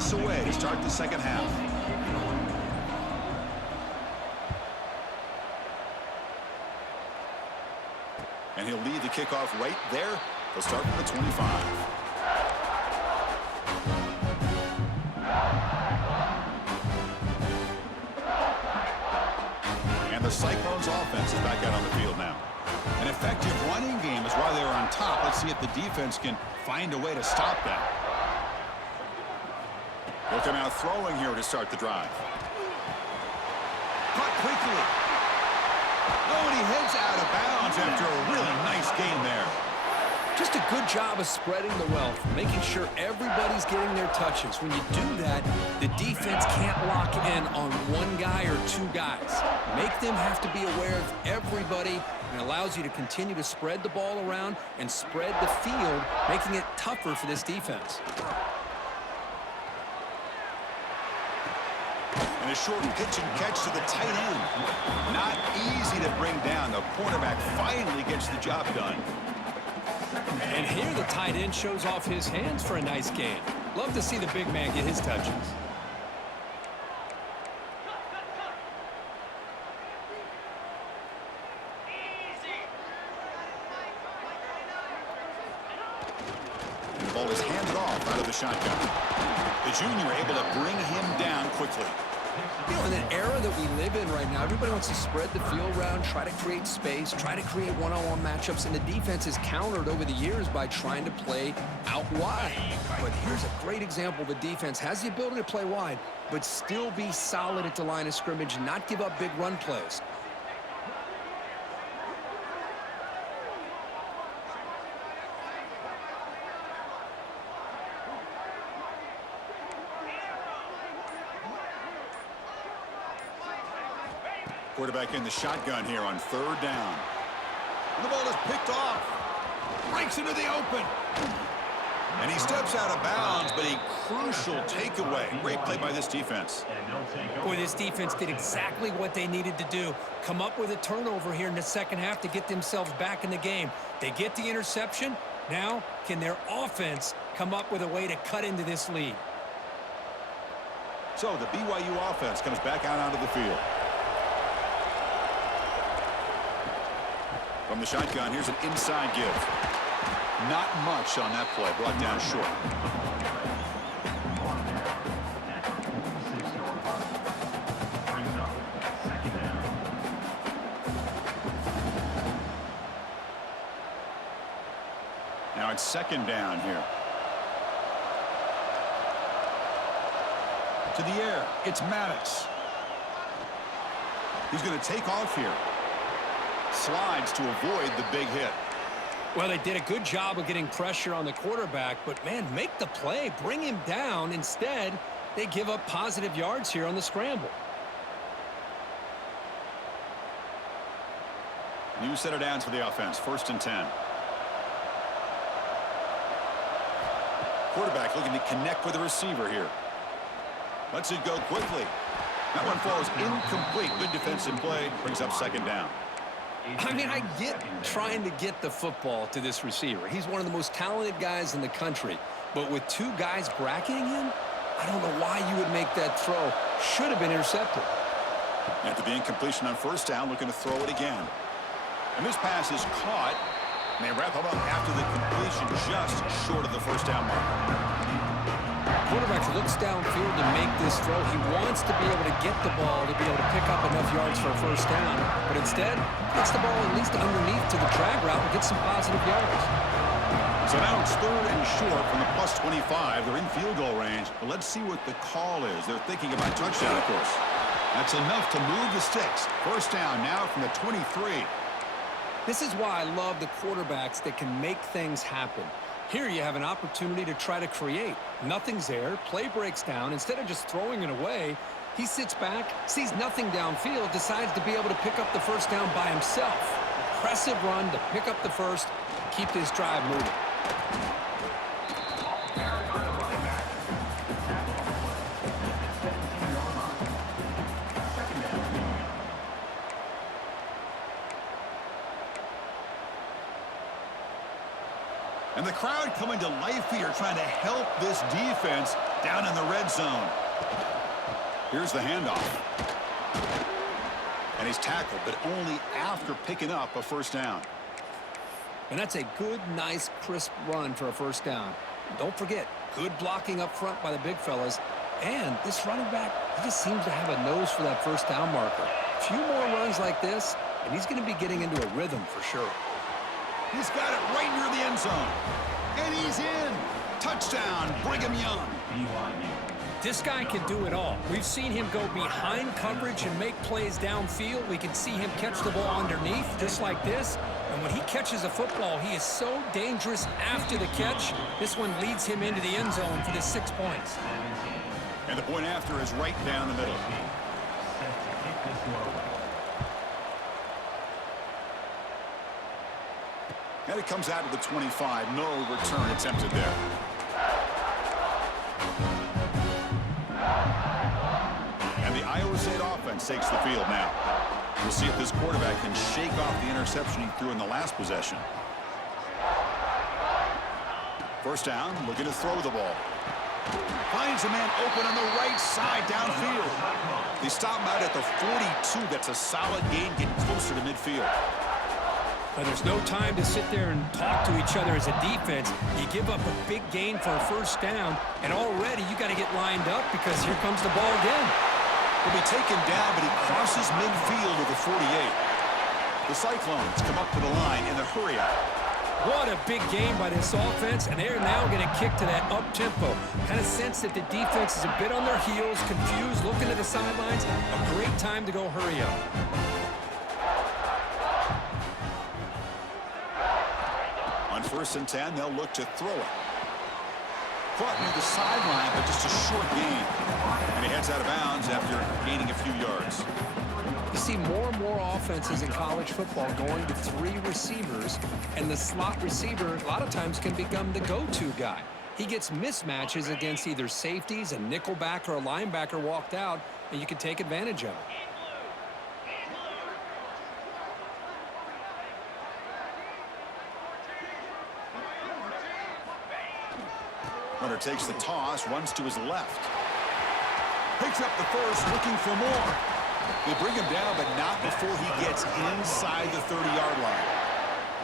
this away to start the second half. And he'll lead the kickoff right there. They'll start from the 25. And the Cyclones offense is back out on the field now. An effective running game is why they were on top. Let's see if the defense can find a way to stop that. They'll come out throwing here to start the drive. Caught quickly. Oh, and he heads out of bounds after a really nice game there. Just a good job of spreading the wealth, making sure everybody's getting their touches. When you do that, the defense can't lock in on one guy or two guys. Make them have to be aware of everybody, and allows you to continue to spread the ball around and spread the field, making it tougher for this defense. And a short pitch and catch to the tight end. Not easy to bring down. The cornerback finally gets the job done. And here the tight end shows off his hands for a nice game. Love to see the big man get his touches. And the ball is handed off out of the shotgun. The junior able to bring him down quickly. You know, in an era that we live in right now, everybody wants to spread the field around, try to create space, try to create one-on-one matchups, and the defense is countered over the years by trying to play out wide. But here's a great example. The defense has the ability to play wide, but still be solid at the line of scrimmage and not give up big run plays. Quarterback in the shotgun here on third down. And the ball is picked off. Breaks into the open. And he steps out of bounds, but a crucial takeaway. Great play by this defense. Boy, this defense did exactly what they needed to do. Come up with a turnover here in the second half to get themselves back in the game. They get the interception. Now, can their offense come up with a way to cut into this lead? So the BYU offense comes back out onto the field. From the shotgun, here's an inside give. Not much on that play, brought down short. Now it's second down here. To the air, it's Maddox. He's going to take off here. Slides to avoid the big hit. Well, they did a good job of getting pressure on the quarterback, but, man, make the play. Bring him down. Instead, they give up positive yards here on the scramble. New set of downs for the offense. 1st and 10. Quarterback looking to connect with the receiver here. Lets it go quickly. That one falls incomplete. Good defensive play. Brings up second down. I mean, I get trying to get the football to this receiver. He's one of the most talented guys in the country. But with two guys bracketing him, I don't know why you would make that throw. Should have been intercepted. After the incompletion on 1st down, looking to throw it again. And this pass is caught. And they wrap him up after the completion, just short of the 1st down mark. Quarterback looks downfield to make this throw. He wants to be able to get the ball to be able to pick up enough yards for a 1st down, but instead gets the ball at least underneath to the drag route and gets some positive yards. So now it's 3rd and short from the plus 25. They're in field goal range, but let's see what the call is. They're thinking about touchdown, of course. That's enough to move the sticks. 1st down now from the 23. This is why I love the quarterbacks that can make things happen. Here you have an opportunity to try to create. Nothing's there. Play breaks down. Instead of just throwing it away, he sits back, sees nothing downfield, decides to be able to pick up the 1st down by himself. Impressive run to pick up the 1st, keep this drive moving. And the crowd coming to life here, trying to help this defense Down in the red zone. Here's the handoff. And he's tackled, but only after picking up a first down. And that's a good, nice, crisp run for a first down. Don't forget, good blocking up front by the big fellas. And this running back, he just seems to have a nose for that first down marker. A few more runs like this, and he's going to be getting into a rhythm for sure. He's got it right near the end zone. And he's in. Touchdown, Brigham Young. This guy can do it all. We've seen him go behind coverage and make plays downfield. We can see him catch the ball underneath, just like this. And when he catches a football, he is so dangerous after the catch. This one leads him into the end zone for the 6 points. And the point after is right down the middle. And it comes out of the 25. No return attempted there. And the Iowa State offense takes the field now. We'll see if this quarterback can shake off the interception he threw in the last possession. First down, looking to throw the ball. Finds a man open on the right side downfield. They stop him out at the 42. That's a solid gain, getting closer to midfield. But there's no time to sit there and talk to each other as a defense. You give up a big gain for a first down, and already you got to get lined up because here comes the ball again. He'll be taken down, but he crosses midfield with the 48. The Cyclones come up to the line in a hurry-up. What a big game by this offense, and they're now going to kick to that up-tempo. Kind of sense that the defense is a bit on their heels, confused, looking at the sidelines. A great time to go hurry up. On 1st and 10, they'll look to throw it. Caught near the sideline, but just a short gain. And he heads out of bounds after gaining a few yards. You see more and more offenses in college football going to 3 receivers, and the slot receiver a lot of times can become the go-to guy. He gets mismatches against either safeties, a nickelback, or a linebacker walked out, and you can take advantage of it. Runner takes the toss, runs to his left. Picks up the first, looking for more. They bring him down, but not before he gets inside the 30-yard line.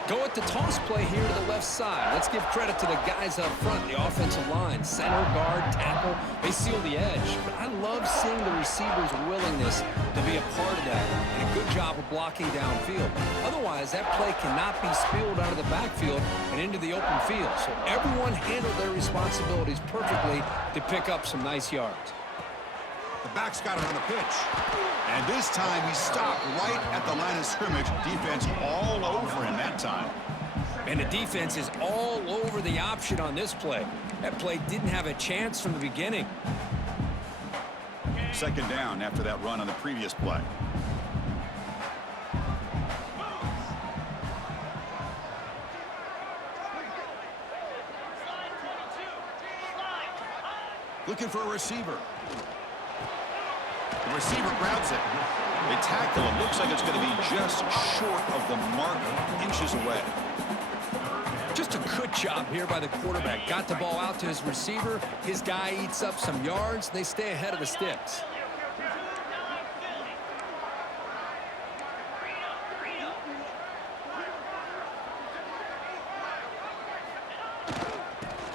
Go at the toss play here to the left side. Let's give credit to the guys up front, the offensive line. Center, guard, tackle, they seal the edge. But I love seeing the receiver's willingness to be a part of that and a good job of blocking downfield. Otherwise, that play cannot be spilled out of the backfield and into the open field. So everyone handled their responsibilities perfectly to pick up some nice yards. The back's got it on the pitch. And this time he stopped right at the line of scrimmage. Defense all over him that time. And the defense is all over the option on this play. That play didn't have a chance from the beginning. 2nd down after that run on the previous play. Looking for a receiver. The receiver grabs it. They tackle him. Looks like it's going to be just short of the mark, inches away. Just a good job here by the quarterback. Got the ball out to his receiver. His guy eats up some yards. They stay ahead of the sticks.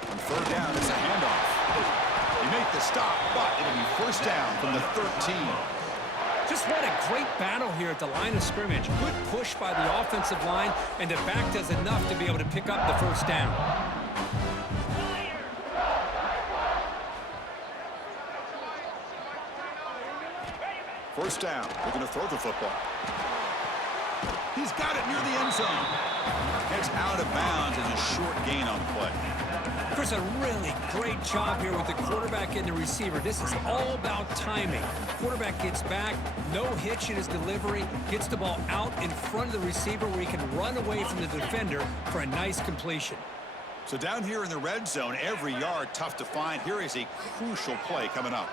On 3rd down, it's a handoff. They make the stop, but it'll be 1st down from the 13. Just what a great battle here at the line of scrimmage. Good push by the offensive line, and the back does enough to be able to pick up the 1st down. First down. They're going to throw the football. He's got it near the end zone. Gets out of bounds as a short gain on the play. There's a really great job here with the quarterback and the receiver. This is all about timing. Quarterback gets back, no hitch in his delivery, gets the ball out in front of the receiver where he can run away from the defender for a nice completion. So down here in the red zone, every yard tough to find. Here is a crucial play coming up.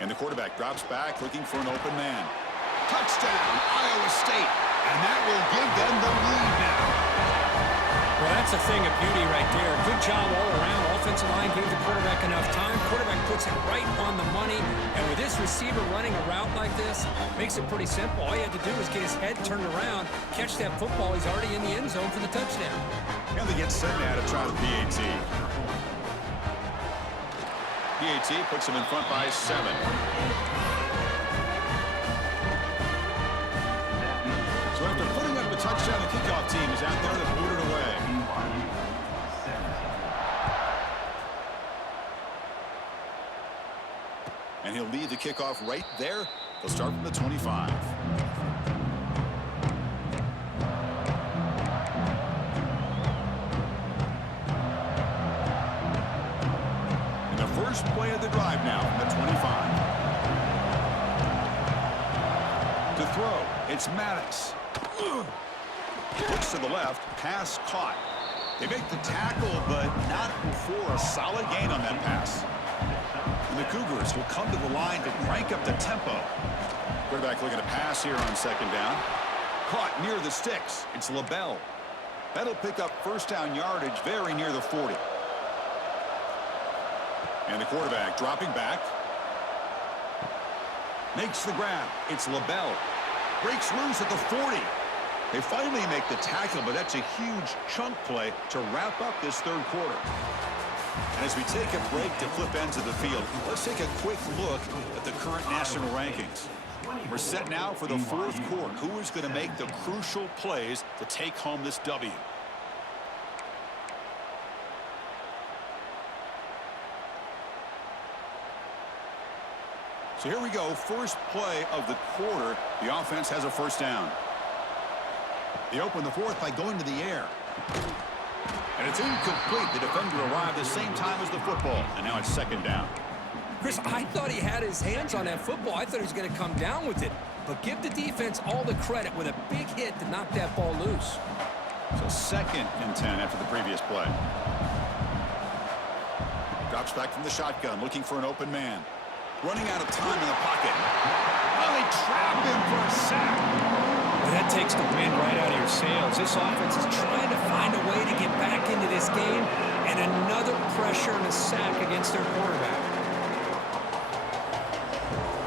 And the quarterback drops back looking for an open man. Touchdown, Iowa State. And that will give them the lead now. Well, that's a thing of beauty right there. Good job all around. Offensive line gave the quarterback enough time. Quarterback puts it right on the money. And with this receiver running a route like this, makes it pretty simple. All you had to do was get his head turned around, catch that football. He's already in the end zone for the touchdown. And they get set now to try the PAT. PAT puts him in front by 7. So after putting up a touchdown, the kickoff team is out there to boot it away. And he'll lead the kickoff right there. He'll start from the 25. And the first play of the drive now from the 25. To throw, it's Maddox. Looks to the left, pass caught. They make the tackle, but not before a solid gain on that pass. And the Cougars will come to the line to crank up the tempo. Quarterback looking to pass here on second down. Caught near the sticks. It's LaBelle. That'll pick up first down yardage very near the 40. And the quarterback dropping back. Makes the grab. It's LaBelle. Breaks loose at the 40. They finally make the tackle, but that's a huge chunk play to wrap up this third quarter. And as we take a break to flip ends of the field, let's take a quick look at the current national rankings. We're set now for the fourth quarter. Who is going to make the crucial plays to take home this W? So here we go. First play of the quarter. The offense has a first down. They open the fourth by going to the air. And it's incomplete. The defender arrived the same time as the football. And now it's second down. Chris, I thought he had his hands on that football. I thought he was going to come down with it. But give the defense all the credit with a big hit to knock that ball loose. So 2nd and 10 after the previous play. Drops back from the shotgun, looking for an open man. Running out of time in the pocket. Oh, they trap him for a sack. Well, that takes the wind right out of your sails. This offense is trying to find a way to get back into this game, and another pressure and a sack against their quarterback.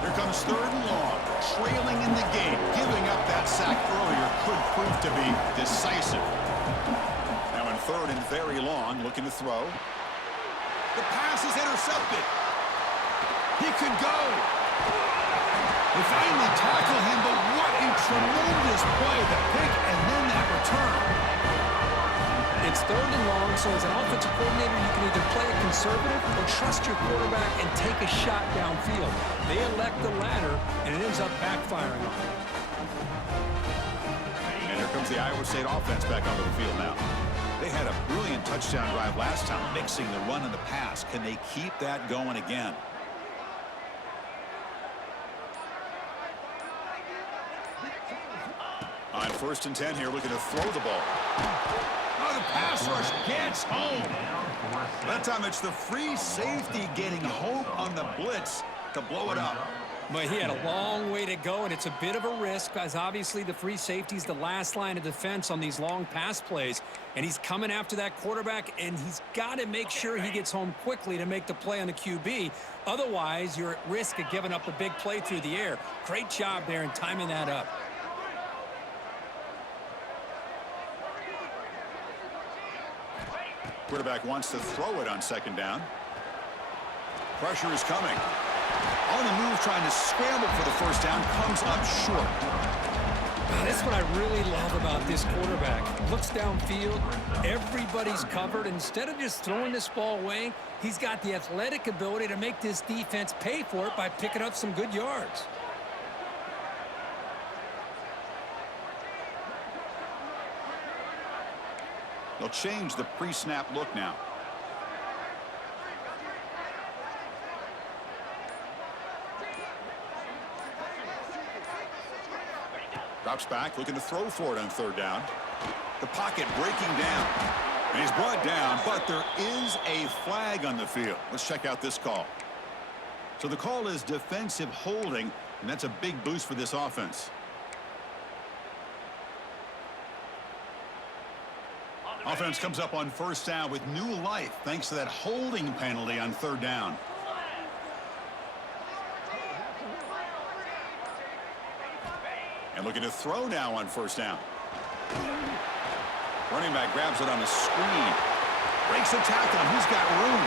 Here comes 3rd and long, trailing in the game. Giving up that sack earlier could prove to be decisive. Now in 3rd and very long, looking to throw. The pass is intercepted. He could go. They finally tackle him, but what a tremendous play. The pick and then that return. It's 3rd and long, so as an offensive coordinator, you can either play it conservative or trust your quarterback and take a shot downfield. They elect the latter, and it ends up backfiring on them. And here comes the Iowa State offense back onto the field now. They had a brilliant touchdown drive last time, mixing the run and the pass. Can they keep that going again? On 1st and 10 here, looking to throw the ball. Oh, the pass rush gets home. That time it's the free safety getting home on the blitz to blow it up. But he had a long way to go, and it's a bit of a risk, because obviously the free safety is the last line of defense on these long pass plays. And he's coming after that quarterback, and he's got to make sure he gets home quickly to make the play on the QB. Otherwise, you're at risk of giving up a big play through the air. Great job there in timing that up. Quarterback wants to throw it on 2nd down. Pressure is coming. On the move, trying to scramble for the first down, comes up short. That's what I really love about this quarterback. Looks downfield, everybody's covered. Instead of just throwing this ball away, he's got the athletic ability to make this defense pay for it by picking up some good yards. They'll change the pre-snap look now. Drops back, looking to throw for it on 3rd down. The pocket breaking down. And he's brought down, but there is a flag on the field. Let's check out this call. So the call is defensive holding, and that's a big boost for this offense. Offense comes up on first down with new life thanks to that holding penalty on third down. And looking to throw now on first down. Running back grabs it on a screen. Breaks a tackle, and he's got room.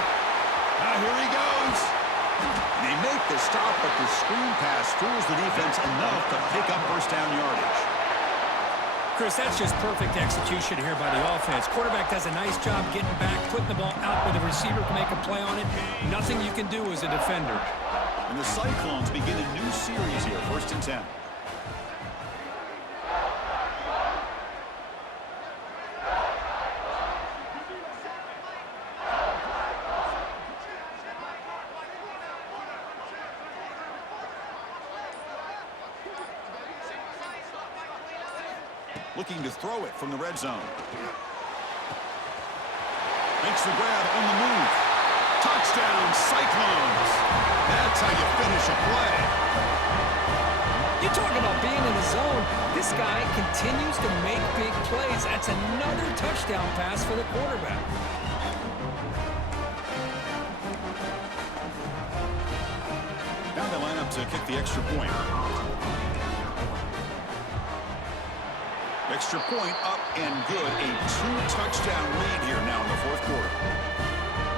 Now here he goes. And they make the stop, but the screen pass fools the defense enough to pick up first down yardage. Chris, that's just perfect execution here by the offense. Quarterback does a nice job getting back, putting the ball out where the receiver can make a play on it. Nothing you can do as a defender. And the Cyclones begin a new series here, 1st and 10. Looking to throw it from the red zone. Makes the grab on the move. Touchdown, Cyclones. That's how you finish a play. You talk about being in the zone. This guy continues to make big plays. That's another touchdown pass for the quarterback. Now they line up to kick the extra point. Extra point up and good. A 2-touchdown lead here now in the 4th quarter.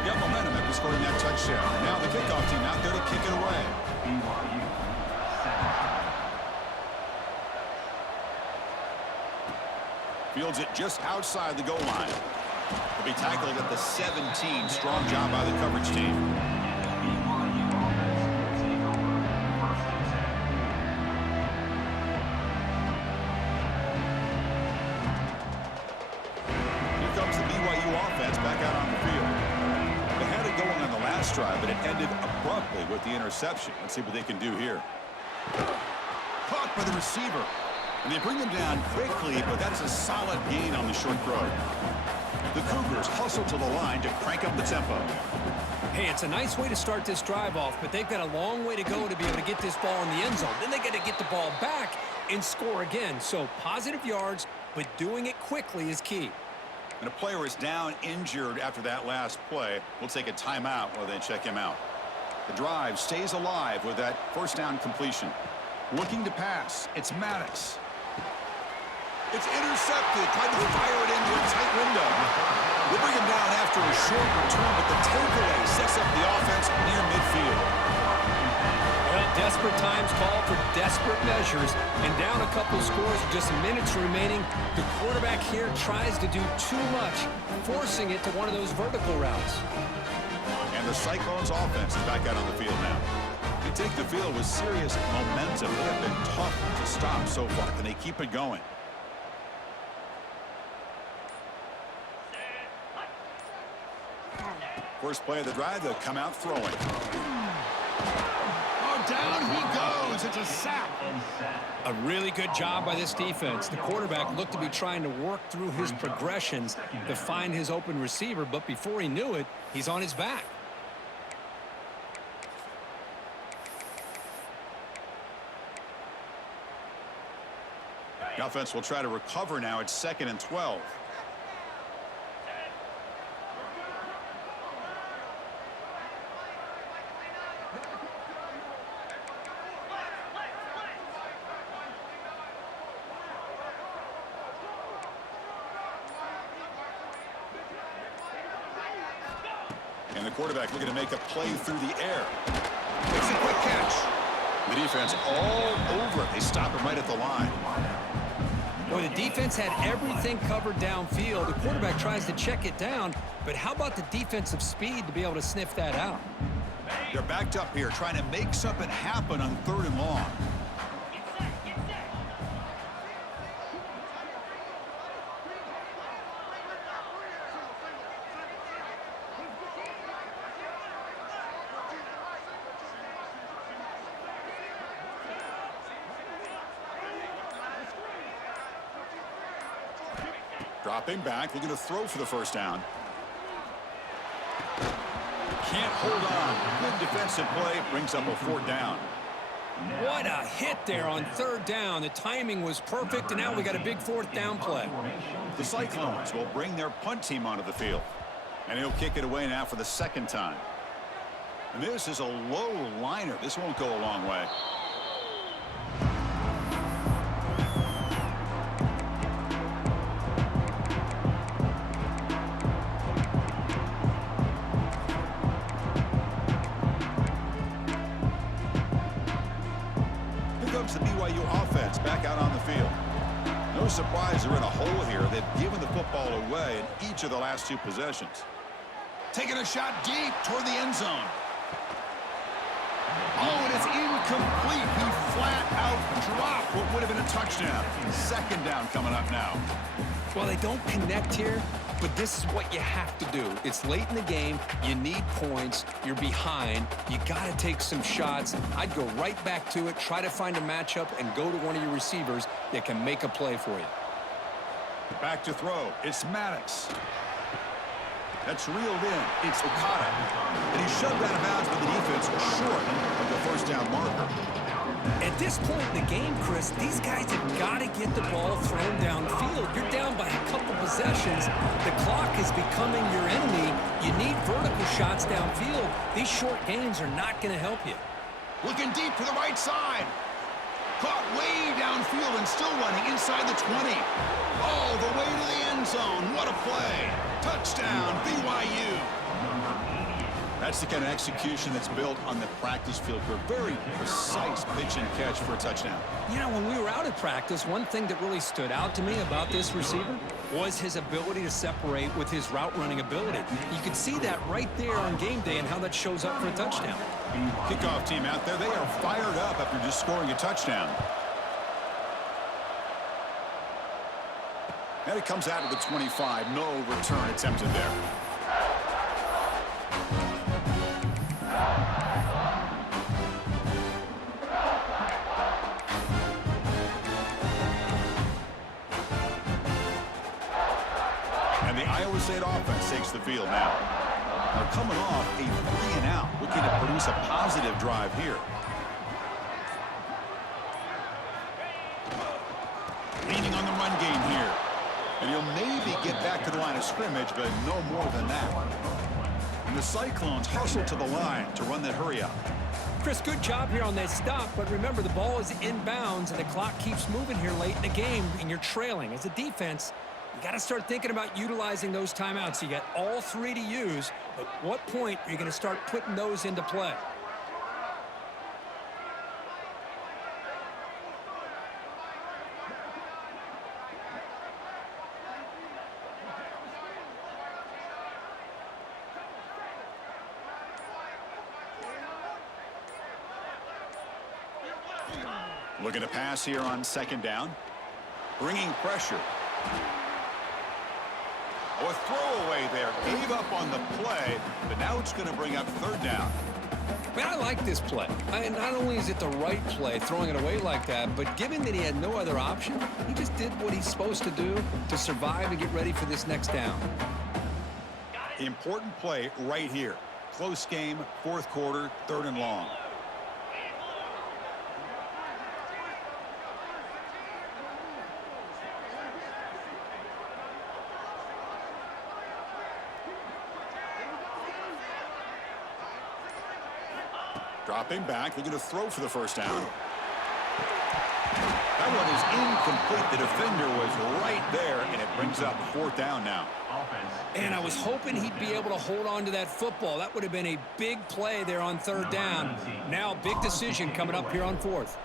Got momentum after scoring that touchdown. Now the kickoff team out there to kick it away. BYU 7. Fields it just outside the goal line. He'll be tackled at the 17. Strong job by the coverage team. BYU offense will take over 1st and 10. Here comes the BYU offense back out on the field. They had it going on the last drive, but it ended abruptly with the interception. Let's see what they can do here. Caught by the receiver. And they bring him down quickly, but that's a solid gain on the short throw. The Cougars hustle to the line to crank up the tempo. Hey, it's a nice way to start this drive off, but they've got a long way to go to be able to get this ball in the end zone. Then they got to get the ball back and score again. So positive yards, but doing it quickly is key. And a player is down injured after that last play. We'll take a timeout while they check him out. The drive stays alive with that first down completion. Looking to pass. It's Maddox. It's intercepted. Tried to fire it into a tight window. They bring him down after a short return, but the takeaway sets up the offense near midfield. Well, desperate times call for desperate measures. And down a couple scores with just minutes remaining, the quarterback here tries to do too much, forcing it to one of those vertical routes. And the Cyclones offense is back out on the field now. They take the field with serious momentum. They have been tough to stop so far. Can they keep it going? First play of the drive, they'll come out throwing. Oh, down he goes. It's a sack. A really good job by this defense. The quarterback looked to be trying to work through his progressions to find his open receiver, but before he knew it, he's on his back. The offense will try to recover now. It's 2nd and 12. And the quarterback looking to make a play through the air. Makes a quick catch. The defense all over it. They stop him right at the line. Boy, the defense had everything covered downfield. The quarterback tries to check it down, but how about the defensive speed to be able to sniff that out? They're backed up here trying to make something happen on 3rd and long. Dropping back, looking to throw for the first down. Can't hold on. Good defensive play, brings up a 4th down. What a hit there on third down. The timing was perfect, and now we got a big fourth down play. The Cyclones will bring their punt team onto the field. And he'll kick it away now for the second time. And this is a low liner. This won't go a long way. Here comes the BYU offense back out on the field. No surprise they're in a hole here. They've given the football away in each of the last two possessions. Taking a shot deep toward the end zone. Oh, and it's incomplete. He flat out dropped what would have been a touchdown. Second down coming up now. Well, they don't connect here, but this is what you have to do. It's late in the game. You need points. You're behind. You got to take some shots. I'd go right back to it, try to find a matchup, and go to one of your receivers that can make a play for you. Back to throw. It's Maddox. That's reeled in. It's Okada. And he's shoved out of bounds, but the defense was short of the first down marker. At this point in the game, Chris, these guys have got to get the ball thrown downfield. You're down by a couple possessions. The clock is becoming your enemy. You need vertical shots downfield. These short gains are not going to help you. Looking deep to the right side. Caught way downfield and still running inside the 20. Oh, the way to the end zone. What a play. Touchdown, BYU. That's the kind of execution that's built on the practice field for a very precise pitch and catch for a touchdown. You know, when we were out at practice, one thing that really stood out to me about this receiver was his ability to separate with his route running ability. You could see that right there on game day and how that shows up for a touchdown. Kickoff team out there, they are fired up after just scoring a touchdown. And it comes out of the 25. No return attempted there. And the Iowa State offense takes the field now. They're coming off a 3-and-out, looking to produce a positive drive here. Leaning on the run game here. And he'll maybe get back to the line of scrimmage, but no more than that. And the Cyclones hustle to the line to run that hurry up. Chris, good job here on that stop, but remember the ball is inbounds and the clock keeps moving here late in the game and you're trailing. As a defense, you got to start thinking about utilizing those timeouts. You got all three to use. At what point are you going to start putting those into play? Looking to pass here on second down. Bringing pressure. Oh, a throwaway there. Gave up on the play, but now it's going to bring up third down. Man, I like this play. Not only is it the right play, throwing it away like that, but given that he had no other option, he just did what he's supposed to do to survive and get ready for this next down. Important play right here. Close game, fourth quarter, third and long. Dropping back, looking to throw for the first down. That one is incomplete. The defender was right there, and it brings up fourth down now. And I was hoping he'd be able to hold on to that football. That would have been a big play there on third down. Now, big decision coming up here on fourth.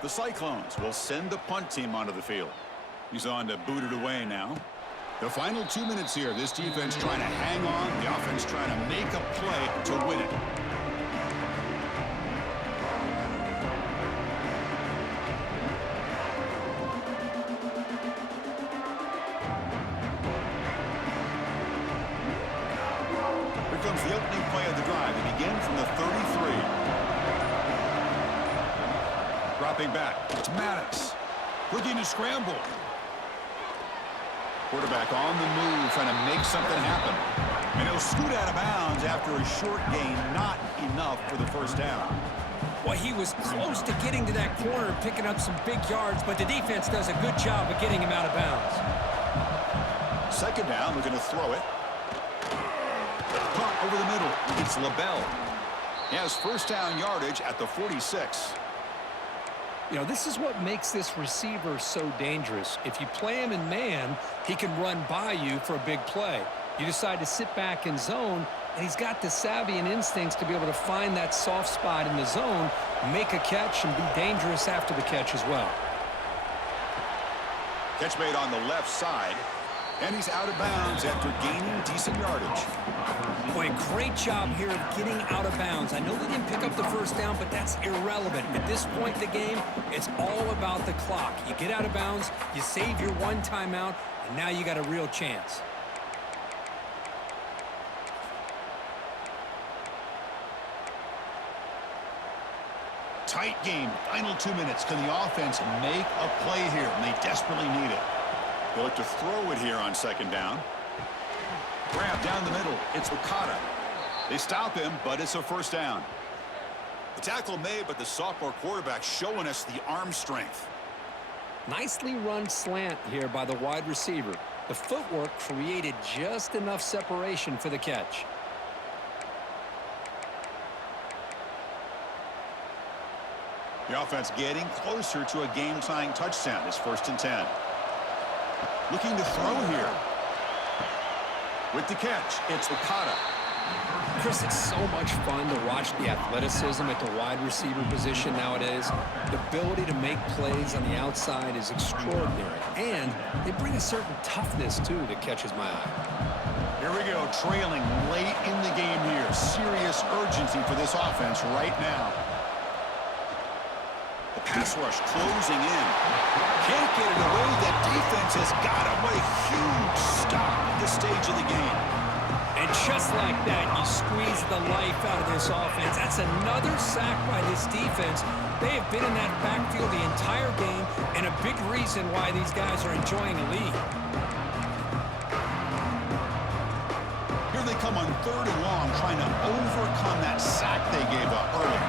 The Cyclones will send the punt team onto the field. He's on to boot it away now. The final 2 minutes here. This defense trying to hang on. The offense trying to make a play to win it. Comes the opening play of the drive. They begin from the 33. Dropping back. It's Maddox. Looking to scramble. Quarterback on the move, trying to make something happen. And he'll scoot out of bounds after a short gain. Not enough for the first down. Well, he was close to getting to that corner and picking up some big yards, but the defense does a good job of getting him out of bounds. Second down, we're going to throw it. Punt over the middle. It's LaBelle. He has first down yardage at the 46. You know, this is what makes this receiver so dangerous. If you play him in man, he can run by you for a big play. You decide to sit back in zone, and he's got the savvy and instincts to be able to find that soft spot in the zone, make a catch, and be dangerous after the catch as well. Catch made on the left side, and he's out of bounds after gaining decent yardage. Boy, great job here of getting out of bounds. I know they didn't pick up the first down, but that's irrelevant. At this point in the game, it's all about the clock. You get out of bounds, you save your one timeout, and now you got a real chance. Tight game, final 2 minutes. Can the offense make a play here? And they desperately need it. They'll look to throw it here on second down. Grab down the middle. It's Okada. They stop him, but it's a first down. The tackle made, but the sophomore quarterback showing us the arm strength. Nicely run slant here by the wide receiver. The footwork created just enough separation for the catch. The offense getting closer to a game-tying touchdown. It's 1st and 10. Looking to throw here. With the catch, it's Okada. Chris, it's so much fun to watch the athleticism at the wide receiver position nowadays. The ability to make plays on the outside is extraordinary. And they bring a certain toughness, too, that catches my eye. Here we go, trailing late in the game here. Serious urgency for this offense right now. The pass rush closing in. Can't get it away. That defense has got him. What a huge stop at this stage of the game. And just like that, you squeeze the life out of this offense. That's another sack by this defense. They have been in that backfield the entire game, and a big reason why these guys are enjoying a lead. Here they come on 3rd and long, trying to overcome that sack they gave up early.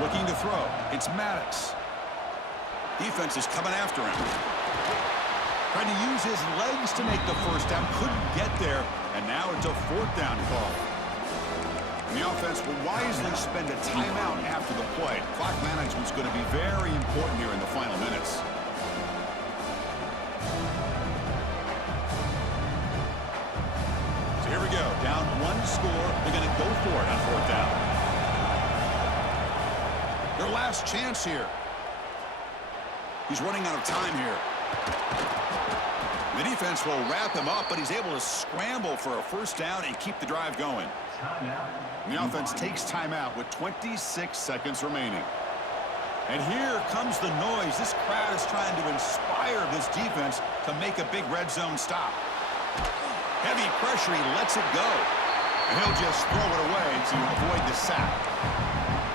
Looking to throw. It's Maddox. Defense is coming after him. Trying to use his legs to make the first down. Couldn't get there. And now it's a 4th down call. And the offense will wisely spend a timeout after the play. Clock management's going to be very important here in the final minutes. So here we go. Down 1 score. They're going to go for it on 4th down. Their last chance here. He's running out of time here. The defense will wrap him up, but he's able to scramble for a first down and keep the drive going. And the offense takes timeout with 26 seconds remaining. And here comes the noise. This crowd is trying to inspire this defense to make a big red zone stop. Heavy pressure, he lets it go. And he'll just throw it away to avoid the sack.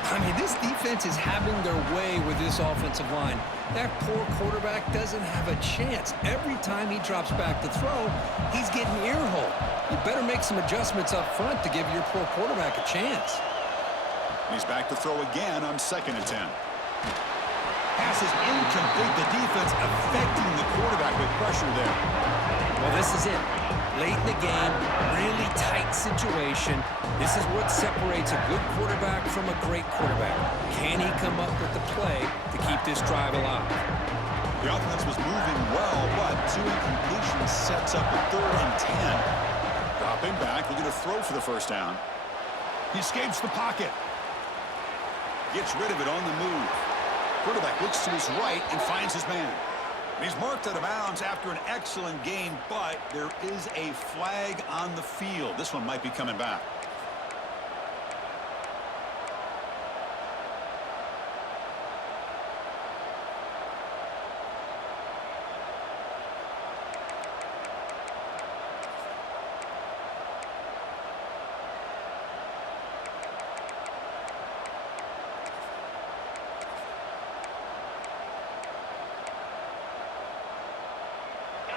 I mean, this defense is having their way with this offensive line. That poor quarterback doesn't have a chance. Every time he drops back to throw, he's getting ear-hole. You better make some adjustments up front to give your poor quarterback a chance. He's back to throw again on 2nd and 10. Pass is incomplete. The defense affecting the quarterback with pressure there. Well, this is it. Late in the game, really tight situation. This is what separates a good quarterback from a great quarterback. Can he come up with the play to keep this drive alive? The offense was moving well, but 2 incompletions sets up a 3rd and 10. Dropping back, looking to throw for the first down. He escapes the pocket. Gets rid of it on the move. Quarterback looks to his right and finds his man. He's marked out of bounds after an excellent game, but there is a flag on the field. This one might be coming back.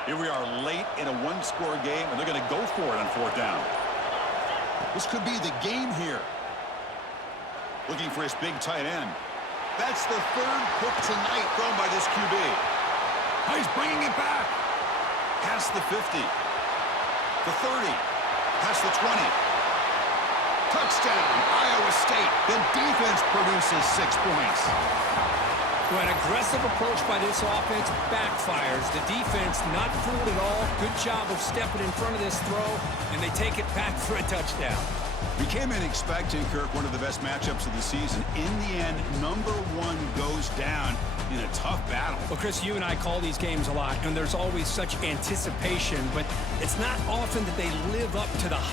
Here we are late in a 1-score game, and they're going to go for it on 4th down. This could be the game here. Looking for his big tight end. That's the third pick tonight thrown by this QB. Oh, he's bringing it back. Past the 50. The 30. Past the 20. Touchdown, Iowa State. The defense produces 6 points. Well, an aggressive approach by this offense backfires. The defense not fooled at all. Good job of stepping in front of this throw, and they take it back for a touchdown. We came in expecting, Kirk, one of the best matchups of the season. In the end, number one goes down in a tough battle. Well, Chris, you and I call these games a lot, and there's always such anticipation, but it's not often that they live up to the hype.